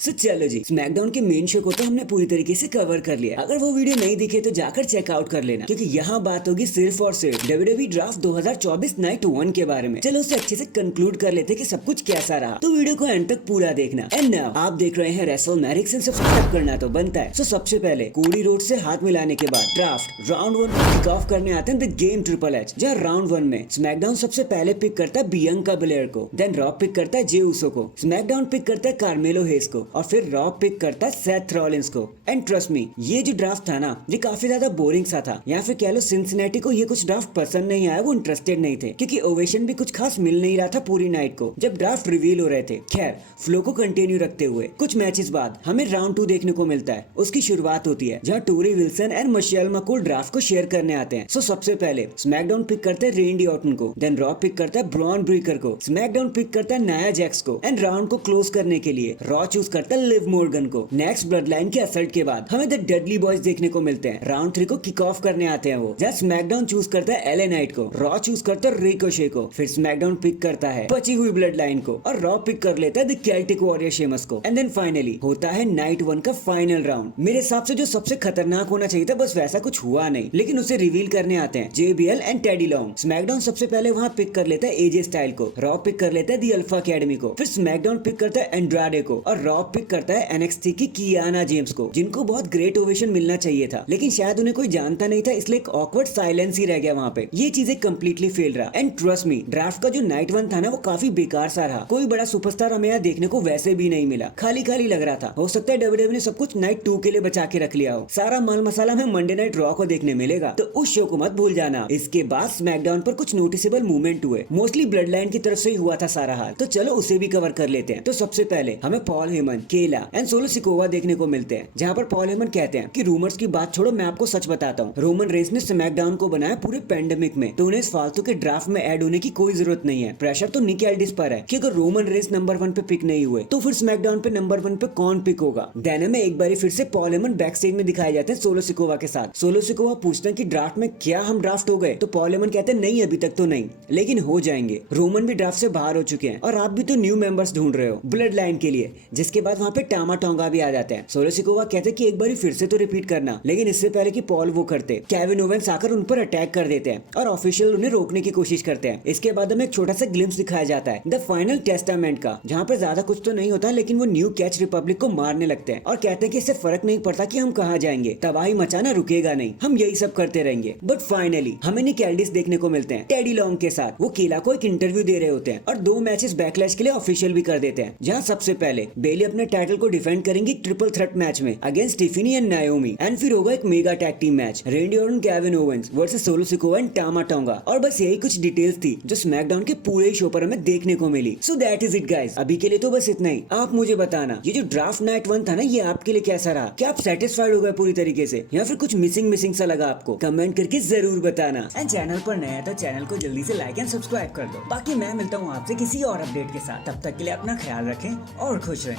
चलो जी, स्मैकडाउन के main show को तो हमने पूरी तरीके से कवर कर लिया। अगर वो वीडियो नहीं दिखे तो जाकर चेकआउट कर लेना, क्योंकि यहाँ बात होगी सिर्फ और सिर्फ WWE ड्राफ्ट 2024 नाइट 1 के बारे में। चलो उसे अच्छे से कंक्लूड कर लेते कि सब कुछ कैसा रहा, तो वीडियो को एंड तक पूरा देखना। एंड नाउ आप देख रहे हैं रेसल मैरिक्स, सब्सक्राइब करना तो बनता है। सबसे पहले कोडी रोड से हाथ मिलाने के बाद ड्राफ्ट राउंड 1 किक ऑफ करने आते हैं द गेम ट्रिपल एच, जहाँ राउंड 1 में स्मैकडाउन सबसे पहले पिक करता है बियंका बेलेयर को, देन रॉ पिक करता है जे उसो को, स्मैकडाउन पिक करता है कार्मेलो हेस को, और फिर रॉ पिक करता है सेथ रॉलिंस को। एंड ट्रस्ट मी, ये जो ड्राफ्ट था ना, ये काफी ज्यादा बोरिंग सा था, या फिर कह लो सिंसिनेटी को ये कुछ ड्राफ्ट पसंद नहीं आया, वो इंटरेस्टेड नहीं थे, क्योंकि ओवेशन भी कुछ खास मिल नहीं रहा था पूरी नाइट को जब ड्राफ्ट रिवील हो रहे थे। खैर, फ्लो को कंटिन्यू रखते हुए कुछ मैचेस बाद हमें राउंड 2 देखने को मिलता है। उसकी शुरुआत होती है जहाँ Tori Wilson and Michelle McCool draft को शेयर करने आते हैं। सबसे पहले स्मैकडाउन पिक करता है रेंडी ऑर्टन को, देन रॉ पिक करता है ब्रॉन ब्रीकर को, स्मैकडाउन पिक करता है नाया जैक्स को, एंड राउंड को क्लोज करने के लिए रॉ चूज करता है लिव मॉर्गन को। नेक्स्ट ब्लड लाइन के असल्ट के बाद हमें द डडली बॉयज देखने को मिलते हैं। राउंड 3 को किक ऑफ करने आते हैं वो, जहाँ स्मैकडाउन चूज करता है एले नाइट को, रॉ चूज करता है रिकोशे को, फिर स्मैकडाउन पिक करता है बची हुई ब्लड लाइन को, और रॉ पिक कर लेता है द केल्टिक वॉरियर शेमस को। एंड देन फाइनली होता है नाइट 1 का फाइनल राउंड। मेरे हिसाब से जो सबसे खतरनाक होना चाहिए था, बस वैसा कुछ हुआ नहीं, लेकिन उसे रिवील करने आते हैं JBL and teddy long. SmackDown सबसे पहले वहाँ पिक कर लेता है एजे स्टाइल को, रॉ पिक कर लेता है दी अल्फा अकेडमी को, फिर स्मैकडाउन पिक करता है एंड्राडे को, और रॉ पिक करता है NXT की कियाना जेम्स को, जिनको बहुत ग्रेट ओवेशन मिलना चाहिए था, लेकिन शायद उन्हें कोई जानता नहीं था, इसलिए एक ऑकवर्ड साइलेंस ही रह गया वहाँ पे। ये चीजें कंप्लीटली फेल रहा। एंड ट्रस्ट मी, ड्राफ्ट का जो नाइट 1 था ना, वो काफी बेकार सा रहा। कोई बड़ा सुपरस्टार हमें यहाँ देखने को वैसे भी नहीं मिला, खाली खाली लग रहा था। हो सकता है WWE ने सब कुछ नाइट 2 के लिए बचा के रख लिया हो। सारा माल मसाला हमें मंडे नाइट रॉ को देखने मिलेगा, तो उस शो को मत भूल जाना। इसके बाद स्मैकडाउन पर कुछ नोटिसेबल मूवमेंट हुए, मोस्टली ब्लड लाइन की तरफ से ही हुआ था सारा हाल, तो चलो उसे भी कवर कर लेते हैं। तो सबसे पहले हमें पॉल हेमन, केला एंड सोलो सिकोवा देखने को मिलते हैं, जहाँ पर पॉल हेमन कहते हैं कि रूमर्स की बात छोड़ो, मैं आपको सच बताता हूँ, रोमन रेंस ने स्मैकडाउन को बनाया पूरे पेंडेमिक में, तो उन्हें इस फालतू के ड्राफ्ट में ऐड होने की कोई जरूरत नहीं है। प्रेशर तो निक एल्डिस पर है कि अगर रोमन रेंस नंबर 1 पे पिक नहीं हुए तो फिर स्मैकडाउन पे नंबर 1 पे कौन पिक होगा। देन में एक बार फिर से पॉल हेमन बैक स्टेज में दिखाए जाते हैं सोलो सिकोवा के साथ। सोलो सिकोवा पूछते हैं कि ड्राफ्ट में क्या हम ड्राफ्ट हो गए, तो पॉल हेमन कहते हैं नहीं, अभी तक तो नहीं, लेकिन हो जाएंगे। रोमन भी ड्राफ्ट से बाहर हो चुके हैं, और आप भी तो न्यू मेंबर्स ढूंढ रहे हो ब्लड लाइन के लिए। जिसके बाद वहाँ पे टामा टोंगा भी आ जाते हैं। सोलो सिकोवा कहते हैं कि एक बार फिर से तो रिपीट करना, लेकिन इससे पहले कि पॉल वो करते, केविन ओवेंस आकर उन पर अटैक कर देते हैं, और ऑफिशियल उन्हें रोकने की कोशिश करते हैं। इसके बाद हमें एक छोटा सा ग्लिम्स दिखाया जाता है द फाइनल टेस्टामेंट का, जहाँ पर ज्यादा कुछ तो नहीं होता, लेकिन वो न्यू कैच रिपब्लिक को मारने लगते हैं, और कहते हैं कि इससे फर्क नहीं पड़ता कि हम कहाँ जाएंगे, तबाही मचाना रुकेगा नहीं, हम यही सब करते रहेंगे। बट फाइनली हमें निक एल्डिस देखने को मिलते हैं टेडी लॉन्ग के साथ। वो केला को एक इंटरव्यू दे रहे होते हैं, और 2 मैचेस बैकलैश के लिए ऑफिशियल भी कर देते हैं, जहाँ सबसे पहले बेली अपने टाइटल को डिफेंड करेंगी ट्रिपल थ्रेट मैच में against Tiffany and Naomi, and फिर होगा एक mega tag team match Randy Orton Kevin Owens versus Solo Sikoa and Tama Tonga. और बस यही कुछ डिटेल्स थी जो स्मैकडाउन के पूरे शो पर हमें देखने को मिली। So that is it guys, अभी के लिए तो बस इतना ही। आप मुझे बताना, ये जो ड्राफ्ट नाइट 1 था ना, ये आपके लिए कैसा रहा? क्या आप सेटिस्फाइड हो गए पूरी तरीके से, या फिर कुछ मिसिंग सा लगा आपको? कमेंट करके जरूर बताना। एंड चैनल पर नया है तो चैनल को जल्दी से लाइक एंड सब्सक्राइब कर दो। बाकी मैं मिलता हूँ आपसे किसी और अपडेट के साथ, तब तक के लिए अपना ख्याल रखें और खुश रहें।